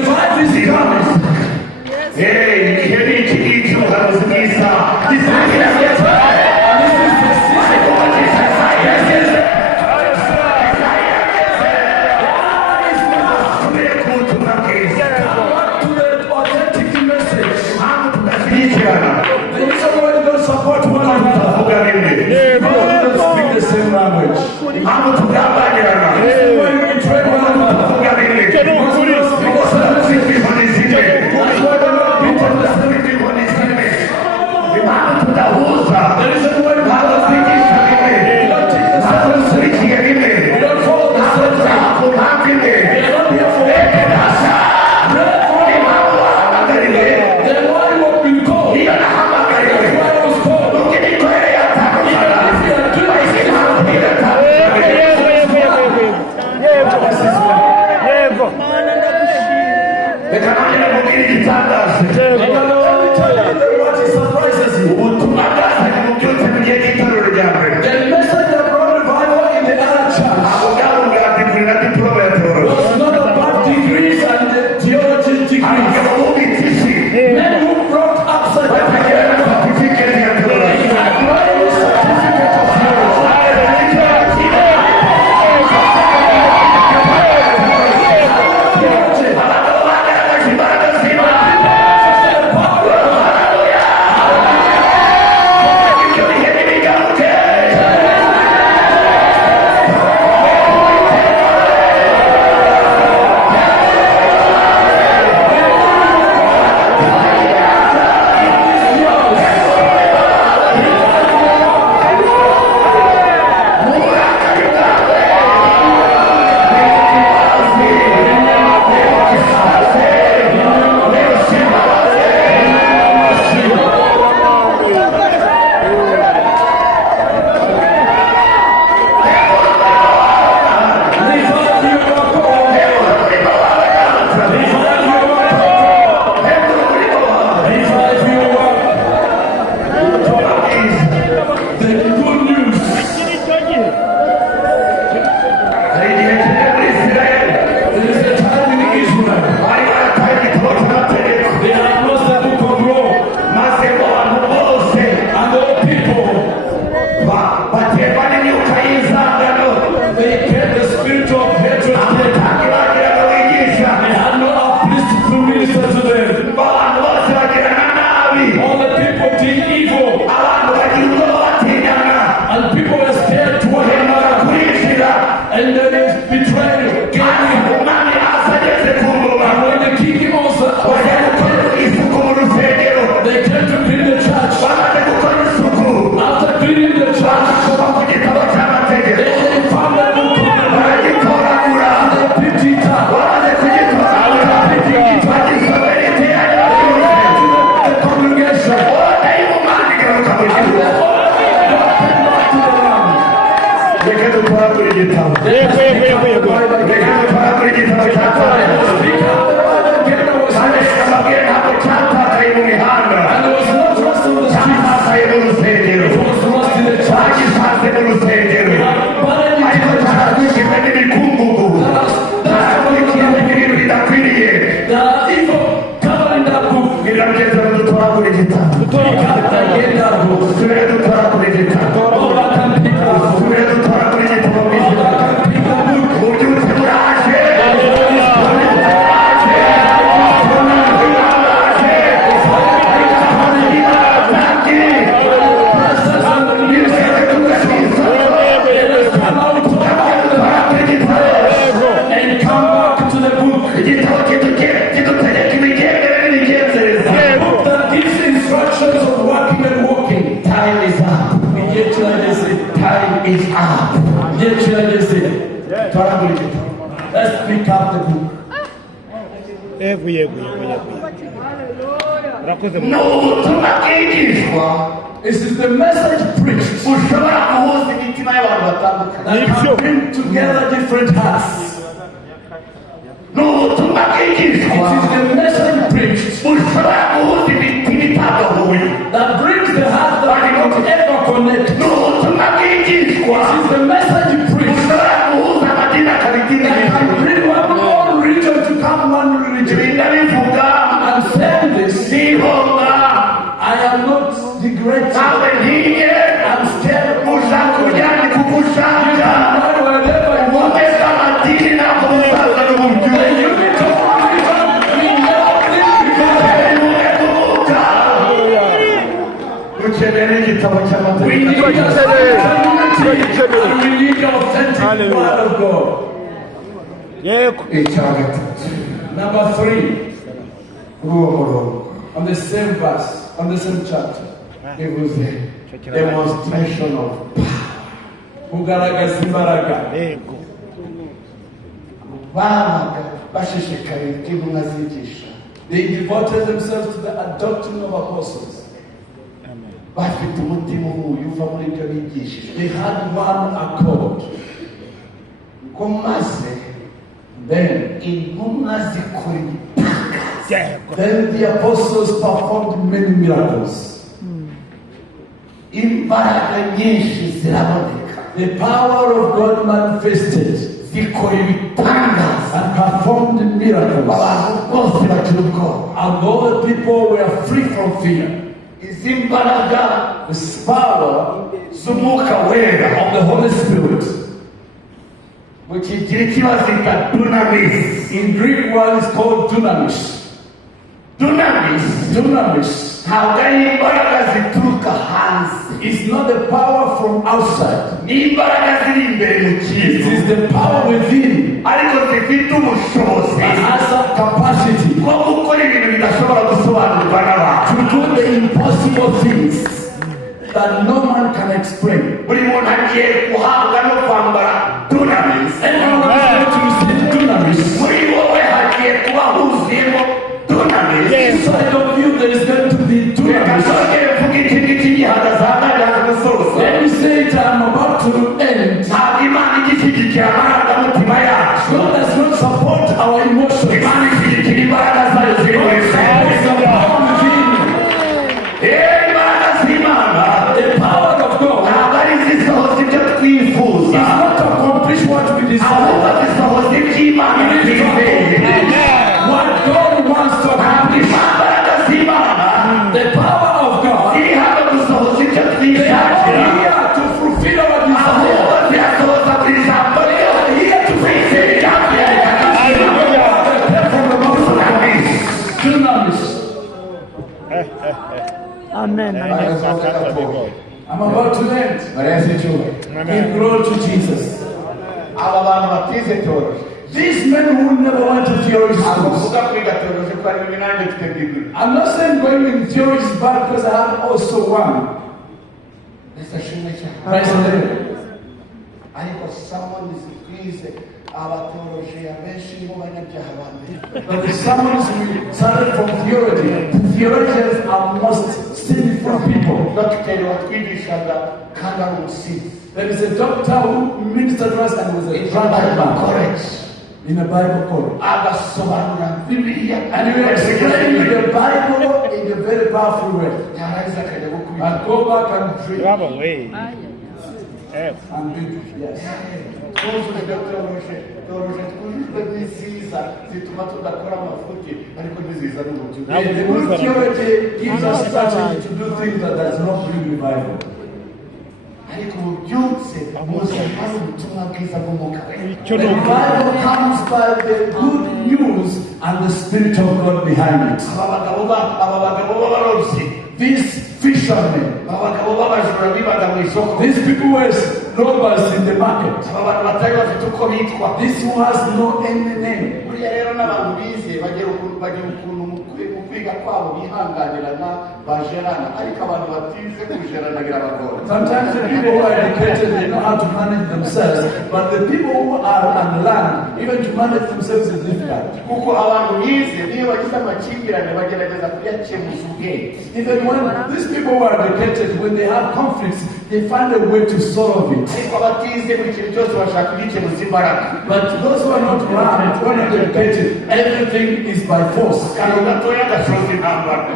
revival is coming. Hey, you have a visa. This is support one another. Speak the same language. When we trade one another. There is a way to have a thinking. We don't teach the we don't follow the same. We are not here for then why won't we go? Let's pick up the book. This is the message preached that can bring together different hearts. It is the message preached that brings the heart that cannot ever connect. It is the message preached that can bring one region to come one religion. this. I am not degraded. I'm scared. We need the authentic word of God. Number 3, on the same verse, on the same chapter. It was a demonstration of Kugaragaza imbaraga. They devoted themselves to the doctrine of apostles. They had one accord. Then the apostles performed many miracles. The power of God manifested and performed miracles. And all the people were free from fear. This power of the Holy Spirit, which in Greek word is called dunamis. Dunamis is not the power from outside. It is the power within. It has a capacity to do the impossible things that no man can explain. Everyone is going to receive dunamis. Inside of you there is going to be dunamis. Let me say it, I'm about to end. God does not support our emotions. The power of God is not to accomplish what we desire. What God wants to accomplish. The power of God. They are here to fulfill our desire. But they are here to fulfill Amen. I'm about to end. Give glory to Jesus. These men who never went to theology schools. I'm not saying going in theology is bad because I have also one. Praise the Lord. But if someone is started from theology, theologians are most sinful people. There is a doctor who ministered to us and was a drunkard man. In a Bible college. And he will explain the Bible in a very powerful way. And go back and drink. And drink. Yes. The good theology gives us strategy to do things that does not bring revival. The revival comes by the good news and the Spirit of God behind it. These fishermen, these people were robbers in the market. This who has no any name. Sometimes the people who are educated, they know how to manage themselves, but the people who are on land, even to manage themselves is difficult. Even when these people who are educated, when they have conflicts, they find a way to solve it. But those who are not learned, who are not educated, everything is by force.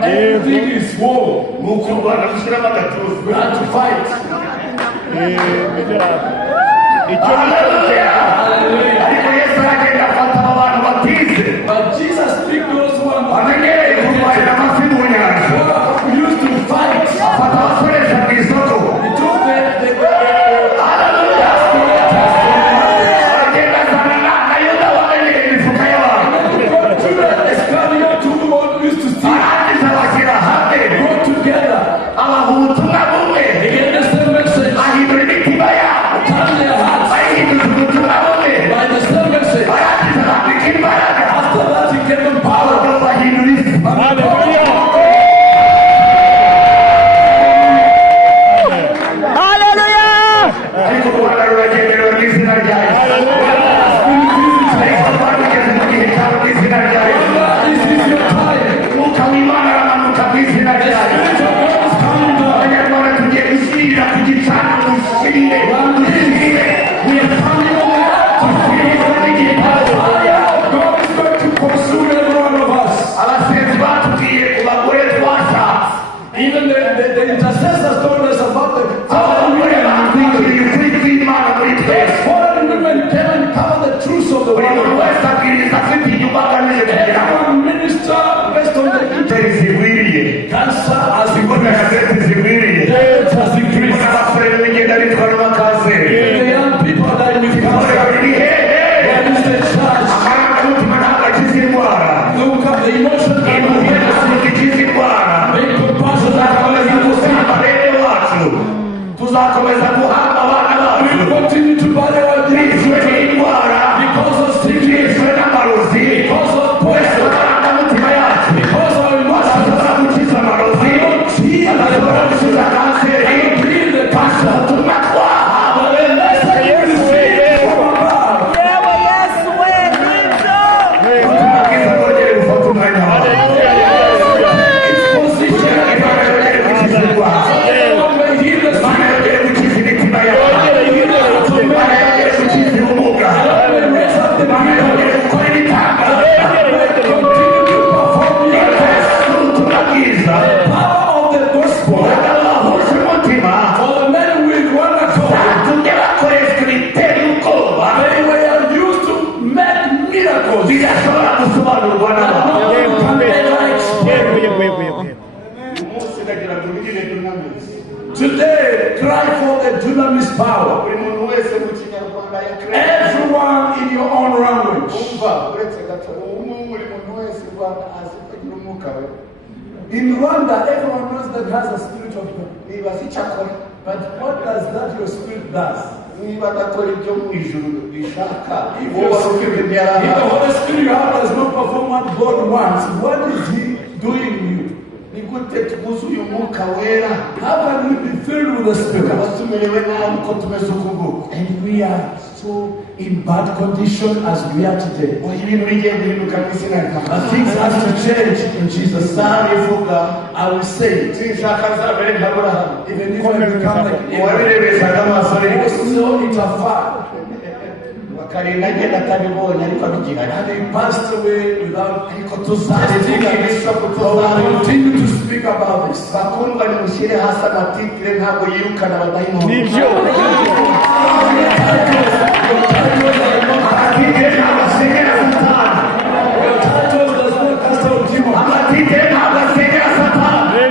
Everything is war. We have to fight. But Jesus picked those who are not educated. muntu wese abwiriza afite inyuma agamije kugira Everyone minister based on the ingeri zigwiriye cancer has imbona increased. gazeti zigwiriye Death has increased. imbona abafurere b'ingenda bitwa n'amakanseri The young people are dying with imbona cancer. biri hehe Where is the church? amarangamutima ntabwo akiza indwara Look at the emotion that we imuhira have. ntabwo ikiza indwara Make compassion tuzakomeza gusamba bene wacu tuzakomeza guhamba abana bacu we continue to bury our dreams bishwe n'indwara because of sickness, bishwe n'amarozi because of wese poison, amarangamutima yacu because of emotion. ashobora gukiza amarozi ashobora gukiza kanseri Believe the passion. ubutumwa twahawe But unless I receive from above, ubutumwa bwiza bwongere gufata umwanya wawe its position, imana yongere gukiza indwara everyone may hear the imana yongere gukiza imitima yawe imana yongere gukiza ubumuga imana yongere gukora ibitangaza ubutumwa bwiza power of the gospel bahuje umutima for the men with one accord. zatumye bakoreshwa ibitera ubwoba They were used to make miracles. bidashobora gusobanurwa n'abantu No one can ever explain. umunsi ndagira ngo bigire dunamizi Today, cry for the dunamis power. buri muntu wese mu kinyarwanda yakirere Everyone in your own language. umva uretse gato ubu buri muntu wese u rwanda azi ko agira umwuka we In Rwanda, everyone knows that has a spirit of God. niba azi icyo akora But what does that your spirit does? niba adakora ibyo mu ijuru bishaka If uwo wari ufite if the ibyarahawe Holy Spirit you have does not perform what God wants, what is He doing in you? ni gute twuzuye umwuka wera How can we be filled with the tukaba Spirit? tumerewe nabi uko tumeze uku nguku And we are so in bad condition as we are today. ubu ibintu bigiye guhinduka mu izina But ryawe things have to change in Jesus' name. nzabivuga I will say it. sinshaka nzabere nka burahamu Even if I become like Abraham, uwabirebezaga amaso I ye will saw it afar. bakarinda agenda atabibonye ariko abigihari And he passed away without ariko tuzabivuga ibishoboka I will tuzabivuga continue to speak about this. bakundwa nimushyire hasi amatitire ntabwo yirukana abadayimoni amatitire ntabwo asengera satani Your titles does not cast out demons. amatitire ntabwo asengera satani Your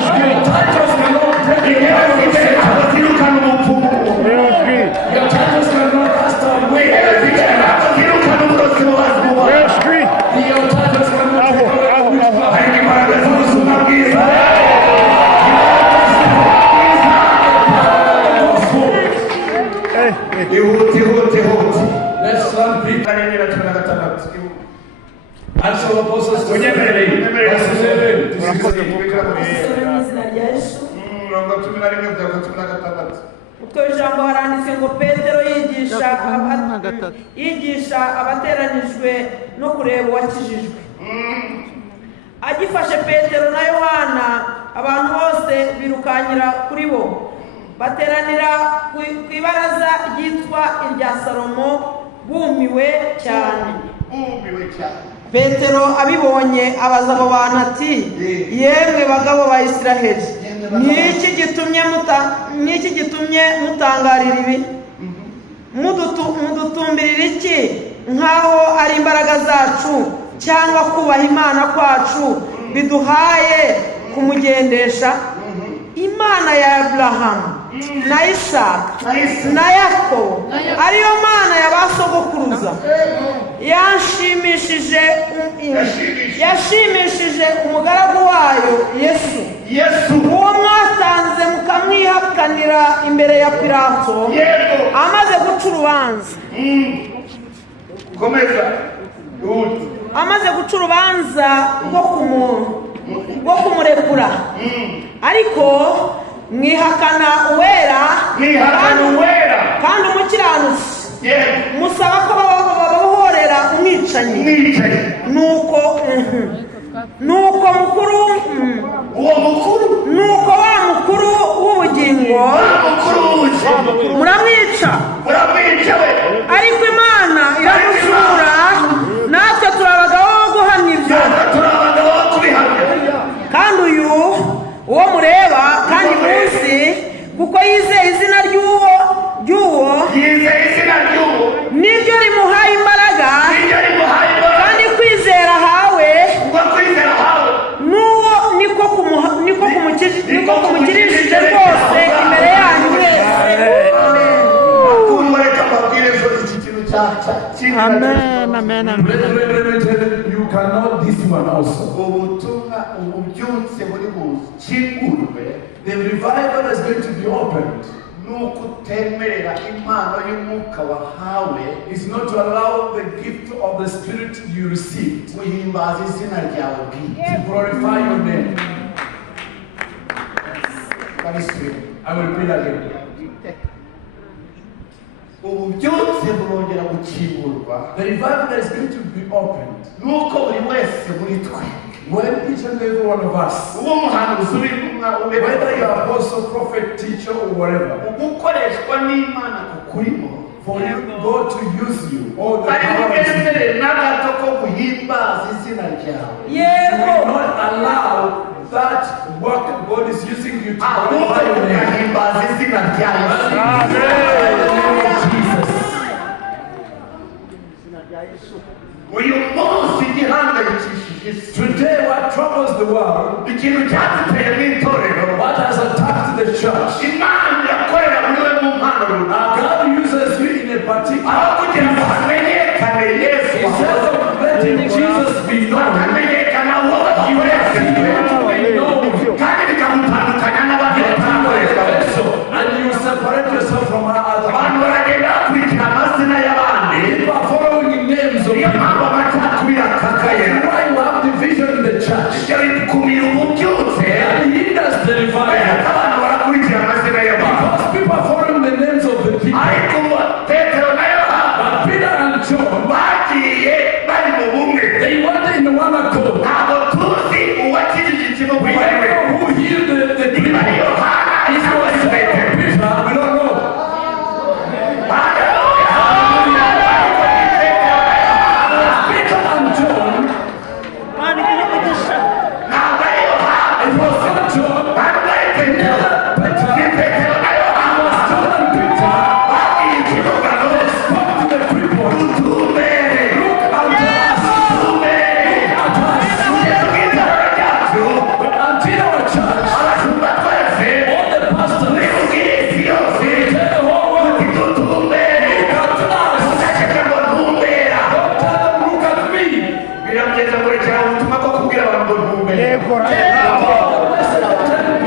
titles cannot break intebe z'imbere ntabwo zirukana umupfumu Your titles cannot cast out intebe z'imbere ntabwo zirukana uburozi mu bazima Your titles cannot take away witchcraft. ariko imbaraga z'ubuzima bwiza ihute ihute ihute Let's run people. karengera cumi na gatandatu Acts of Apostles unyemerere verse 11. Mu izina rya Yesu. mirongo cumi na rimwe bya cumi na gatandatu Utwo ijambo haranditse ngo Petero yigisha abateranijwe no kureba uwakijijwe. Agifashe Petero na Yohana, abantu bose birukankira kuri bo, bateranira ku ibaraza ryitwa irya Salomo bumiwe cyane. bumiwe cyane Petero abibonye abaza abo bantu ati, yemwe bagabo ba Isiraheli, niki gitumye mutangarira ibi? Mudutumbirira iki nk'aho ari imbaraga zacu cyangwa kubaha Imana kwacu biduhaye kumugendesha? Imana ya Aburahamu na Isaka na Yakobo ariyo Mana ya ba sogokuruza yashimishije umugaragu wayo Yesu uwo mwatanze mukamwihakanira imbere ya Pilato amaze guca urubanza amaze guca urubanza rwo kumurekura ariko mwihakana uwera kandi umukiranutsi musaba ko babohorera umwicanyi nuko wa mukuru w'ubugingo muramwica ariko Imana iramuzura natwe turabagaho wo guhamya ibyo kandi uwo mureba kandi muzi kuko yizeye izina ry'uwo niryo rimuhaye imbaraga Amen, amen, amen. Let me tell you, you cannot this one also. ubutumwa ububyutse buri bukingurwe. The revival is going to be opened. Nuko utemerera impano y'umwuka wahawe Is not to allow the gift of the Spirit you received guhimbaza izina ryawe bwite. to glorify your name. I will repeat again. ububyutse burongera gukingurwa. The revival is going to be opened Nuko buri wese muri twe, when each and every one of us, uwo muhanuzi w'intumwa whether you are apostle, prophet, teacher, or whatever, ugukoreshwa n'Imana kukurimo, for you God to use you, all the ari power is in you. bugendere n'agato ko guhimbaza izina ryawe. You yego will not allow that work God is using you to ahubwo glorify your name. ugahimbaza izina rya Yesu. Jesus. uyu munsi igihangayikishije isi, Today, what troubles the world, ikintu cyaduteye n'itorero, what has attacked the church, Imana irakorera muri we mu mpano runaka, God uses you in a particular aho kugira ngo hamenyekane Yesu, instead of letting Jesus be known, hakamenyekana wowe wakoreshejwe, kandi bikamutandukanya n'abandi batarakoreshwa. and you separate yourself from other Abantu baragenda bakurikira amazina y'abandi, people are following names of niyo people. mpamvu amacakubiri akakaye. Why you have division in the church? Ibyo bikumira ububyutse, And hinders the revival. abantu barakurikira amazina y'abantu. Because people are following the names of the people. Ariko Petero na Yohana But Peter and John, bagiye bari mu bumwe. they went in one accord. Ntabwo tuzi uwakijije ikibugu We uwo ari we. don't know who healed the Niba ari people. Yohana If it cyangwa was se Petero. Peter, we don't know. Peter and John, Mani kuri mugisha. Ntabwo ari Yohana, it was not John, ntabwo ari Petero. Peter, Ni Petero na Yohana John and Peter bagiye ikibuga spoke to the people. tumbere. Look unto us, Tumbere. at us. Tugeze mu itorero ryacu, Until our church, abashumba twese all the pastors, bimubwira isi yose tell the whole world, itutumbere. look at us. Udashaka ngo ntumbera. Don't tell them, look at me. Biramugeza ngo rekera ubutumwa bwo kubwira abantu ngo ntumbere. Yego ra.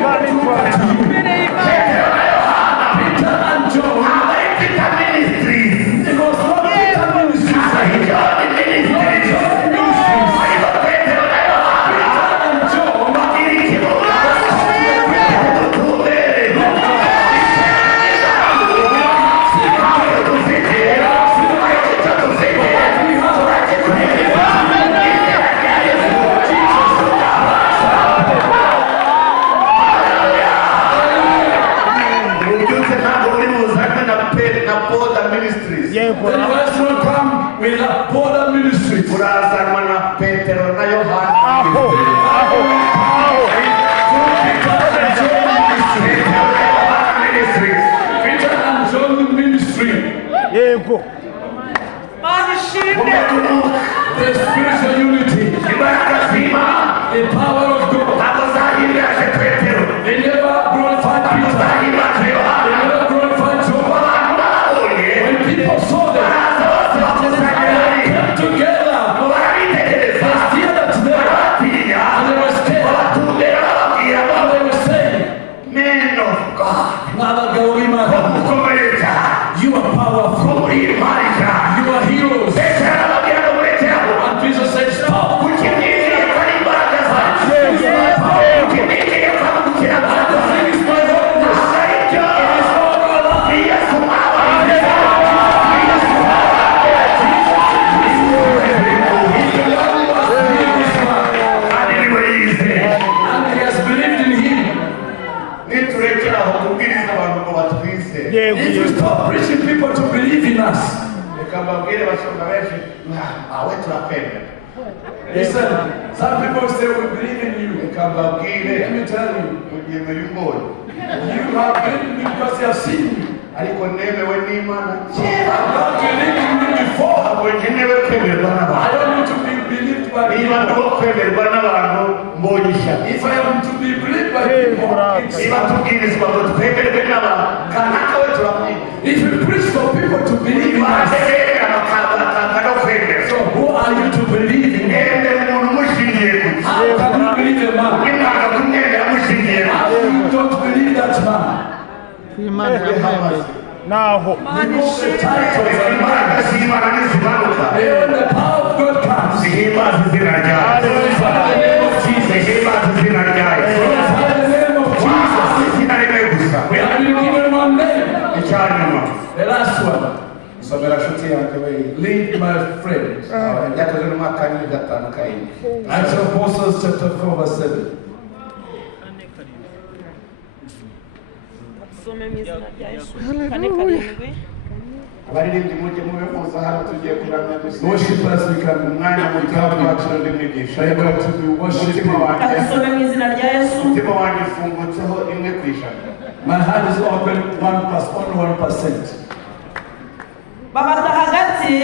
Mani twari. Petero na Yohana Peter and John, ntabwo ari Peter Ministries. it was not Peter ministries. Ari John Ministries. Ariko Petero na Yohana And John, bagira ikibuga tutumbere. Ntabwo dufite, ariko icyo dufite turakigurisha. Ububyutse ntabwo buri buzanwe na Boda Ministries. Yego the ra. rest will come with a border ministry. Burazanwa na Petero na Yohana. Aho. Aho. Aho. Petero na Yohana Ministries. Peter and John ministry. Yego. Mana ishimwe Umekunuka. The spiritual unity, Imbaraga z'Imana. the power of God. Ntabwo zahimbaje Petero. They never glorified Ntabwo Peter. zahimbaje They Yohana. never glorified John. Abantu babonye When people saw them, baraza bose bakusanya they came together. ngo barabitegereza. They stared at them Barabatinya. and they were scared. Babatumbera bababwira And ngo they were saying, Men of God. N'abagabo Ko b'Imana, mukomeye cyane. you are Ko powerful. muri intwari cyane. You are heroes. Petero arababwira ngo murekeraho. And Jesus said, stop. Kuki mwizeye ko ari imbaraga zacu? Yego. Kuki mwizeye ko ari ugukira The kwacu? thing is my own. Ntabwo ari byo. It is not our life. Ni Yesu mwabaye. Kandi niwe yizeye. And he has believed in him. Niturekera aho kubwiriza abantu ngo batwizere. Yego. If you stop preaching people to believe in us, Reka mbabwire bashumba benshi, awe turakwemera. listen, some people say we believe in you. Reka mbabwire, Let me tell you, mugiye y'ubwoya. you have believed in me because you have seen me. Ariko nemewe n'Imana I kera. have believed in you before. Ntabwo nkenewe kwemerwa I n'abantu. don't need to be believed by Niba people. ndimo kwemerwa n'abantu mbonye ishyaka. If I am to be believed by Hey, people, brother. it's Niba tubwirizwa ngo twemerwe n'abantu kanaka we turamwemera. if we preach for people to believe in Niba us, ategerera bakanga no So who are you to believe in? ende umuntu umushingiye ku ki How can you believe a man? imana kumwemera amushingiye ku How you don't believe that man? naho Remove the titles and imana z'imana ntizimanuka when the power of God comes, zihimbaza izina ryayo glorify the name of Jesus. zihimbaza izina ryayo Glorify the name of Jesus. izina rimwe gusa We have been given one name. icyanyuma The last one. somera nshuti yanjye we Lead my friend. yakoze mu mwaka wa 2005 Acts of Apostles chapter 4 verse 7. Some mu izina rya Yesu. Kane karindwi. abaririmbyi mujye mube muza hano tugiye kuramya gusa Worshippers, we can umwanya muto twakira n'imigisha be able to be worshiping. umutima wanjye Dusome mu izina rya Yesu. umutima wanjye ufungutseho 1%. My heart is open 1%. Babata hagati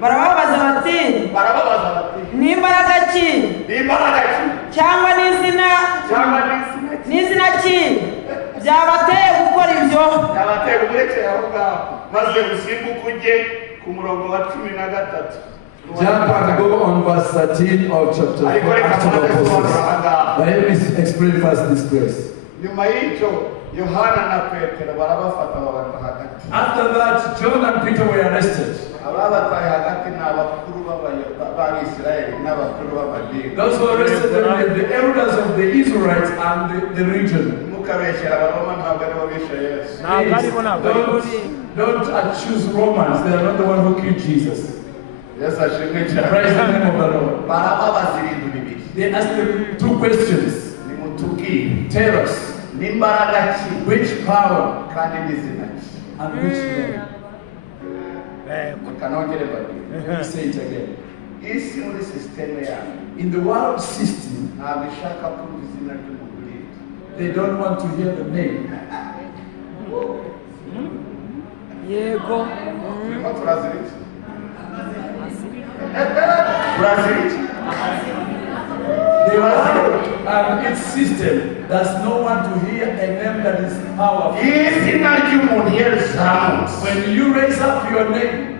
barababaza bati barababaza bati ni imbaraga ki imbaraga ki cyangwa n'izina cyangwa n'izina ki byabateye gukora ibyo. yabatera uburekere aho ngaho maze usimbuke ujye ku murongo wa 13. Jump and go on verse 13 of chapter 4 ariko reka Acts of tumaze Apostles. kusobanura aha ngaha Let me explain first this grace. nyuma y'icyo yohana na petero barabafata babata hagati After that, John and Peter were arrested. ababataye hagati ni abakuru b'abisirayeli n'abakuru b'amadini Those who arrested them were the elders of the Israelites and the region. mukabeshyera abaroma ntabwo aribo bishe yesu ntabwo aribo ntabwo aribo Don't accuse Romans. They are not the one who killed Jesus. yesu ashimwe cyane Praise the name of the Lord. barababaza ibintu bibiri They asked them two questions. nimutubwire Tell us n'imbaraga ki which power kandi n'izina ki and which name. kanongere babiri Let me say it again. isi muri sisiteme yayo In the world system, ntabwo ishaka kumva izina ry'umuntu urinde they don't want to hear the name. Yego. turimo turazira iki turazira iki The world and its system does not want to hear a name that is powerful. izina ry'umuntu iyo rizamutse When you raise up your name,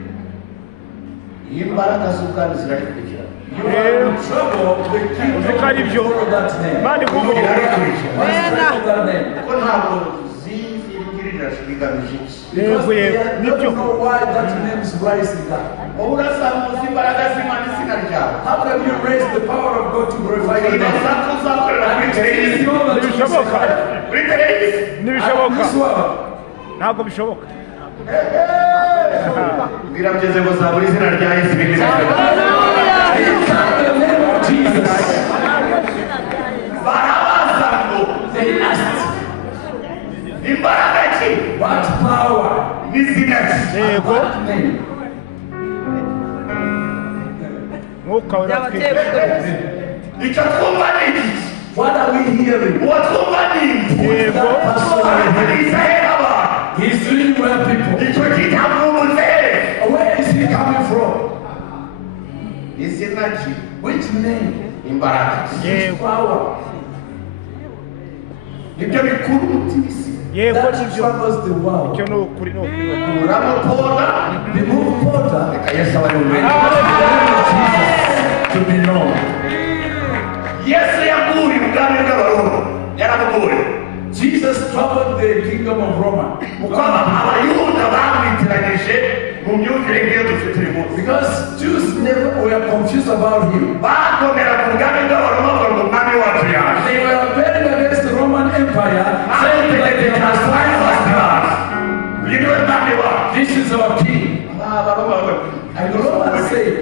imbaraga z'ubwami zirarikurikira you are in trouble. The kingdom Uziko ari byo. will follow that name. Mani kuvuga. zirarikurikira What's follow that name? kuko ntabwo zingirira bigamije iki Because Yego, they nibyo. don't know why that name is rising up. wowe urazamuza imbaraga z'imana izina ryawe How can you raise the power of God to glorify your name? uribaza ko uzakorera kuri televiziyo You know that you Ntibishoboka. kuri televiziyo ntibishoboka This one. ntabwo bishoboka bwira mugeze ngo zabura izina rya yesu ibindi Lift up the name of Jesus. barabaza ngo They asked, imbaraga ki what power? n'izina ki yego What name? mwuka wera Byabateye gukora ibyo. icyo twumva ni iki What are we hearing? uwo twumva ni iki yego israheli aba He's doing well, people. icyo kitamwumutse Where is he coming from? izina ki Which name? imbaraga ki yego Power. nibyo bikura umutima isi yego That nibyo troubles the world. icyo ni ukuri ni ukuri uramutora Remove Porter. reka yesu aba ari umwere To be known. yesu yaguriye ubwami bw'abaroma yaramuguriye Jesus troubled the kingdom of Rome. kuko abayuda bamwitiranyije mu myumvire nk'iyo dufite uyu munsi Because Jews never were confused about him. bagomera ku bwami bw'abaroma bavuga ngo umwami wacu yaje They were rebelling against the Roman Empire, saying that they must fight us God. uyu niwe mwami wacu This is our king. abaroma bavuga And the Romans said,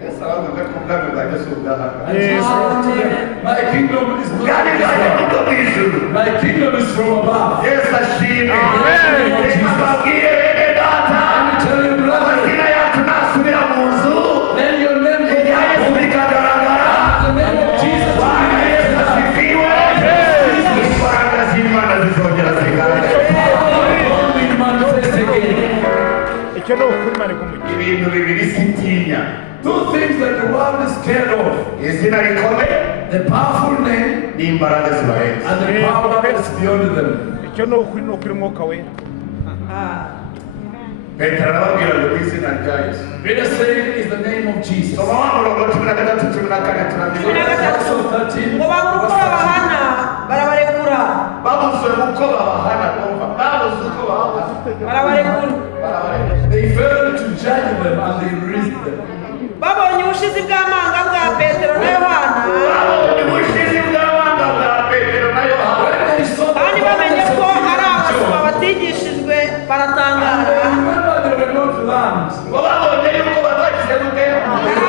yesu aravuga ko ubwami bwanjye si ubwahanga and Jesus said to them, my kingdom is ubwami not bwanjye from bwo mu ijuru my kingdom is from above. yesu ashimwe Amen. reka mbabwire bene data Let me tell you, brother, amazina yacu nasubira mu nzu let your name go irya yesu down. rikagaragara The name of Jesus will Bwana be yesu lifted up. asifiwe imbaraga z'imana zizongera zigaragara God will manifest again. icyo ni ukuri mani kumugira ibintu bibiri sitinya Two things that the world is scared of: izina rikomeye the powerful name n'imbaraga zibarenze and the power that is beyond them. icyo ni ukuri mwuka wera Ah. petero arababwira ngo mu izina rya yesu. Peter said is the name of Jesus. soma wa murongo 13 14 cumi na gatatu ngo babura uko babahana barabarekura babuze uko babahana bumva babuze uko babahana barabarekura They failed to judge them and they released them. babonye ubushizi bw'amanga bwa petero na yohana babonye ubushizi bw'abanga bwa petero na yohana When they saw the kandi bamenye ko boldness ari of abasoma John, batigishijwe and they baratangara remember they were not learned. ngo babonye yuko batagize gute ari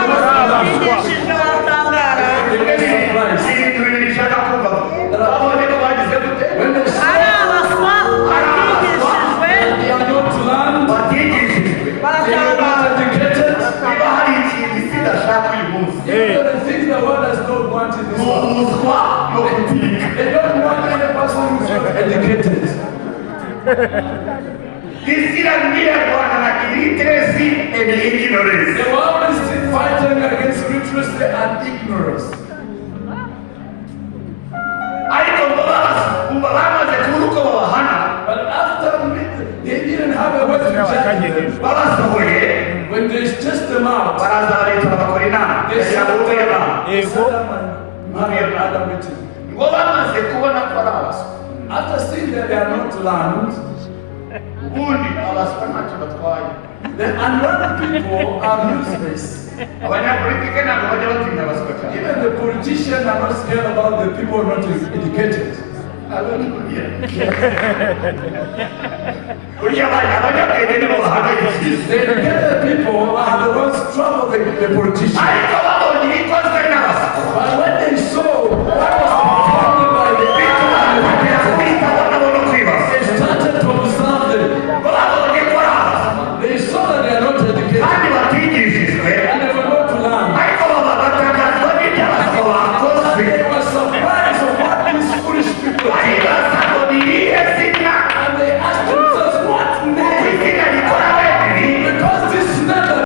abasoma batigishijwe baratangara They were surprised. ibintu bibiri nshaka kumva babonye ko bagize gute When they saw ari abaswa batigishijwe they are not learned, batigishijwe they are not baratangara educated, niba hari ikintu isi idashaka uyu munsi even the things the world does not want in this ni world. umuswa no kutiga They don't want any person who's not educated. isi irarwana na illiteracy and ignorance. They were always fighting against literacy and ignorance. ariko umva bamaze kubura uko babahana But after they didn't have a way to judge them. babasohoye When they chased them out, baraza baricara bakora inama they bagira ngo bube inama they sat them and had another meeting. ngo bamaze kubona ko ari abaswa After seeing that they are not learned, ubundi abaswa ntacyo batwaye the unlearned people are useless. abanyapolitike ntabwo bajya batinya abaswa cyane Even the politicians are not scared about the people not educated. burya abanyabwenge nibo bahangayikishije The educated people are the ones trouble the politicians. ariko